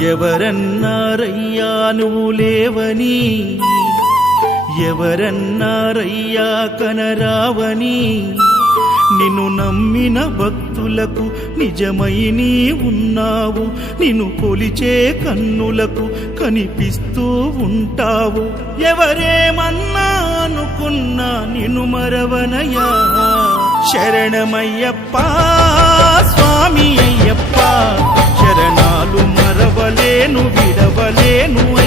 ఎవరన్నారయ్యా నువ్వు లేవని, ఎవరన్నారయ్యా కనరావని, నిన్ను నమ్మిన భక్తులకు నిజమై నీ ఉన్నావు, నిన్ను కొలిచే కన్నులకు కనిపిస్తూ ఉంటావు. ఎవరేమన్నా అనుకున్నా నిన్ను మరవనయ్యా. శరణమయ్యప్ప స్వామి అయ్యప్ప, శరణాలు మరవలేను విడవలేను.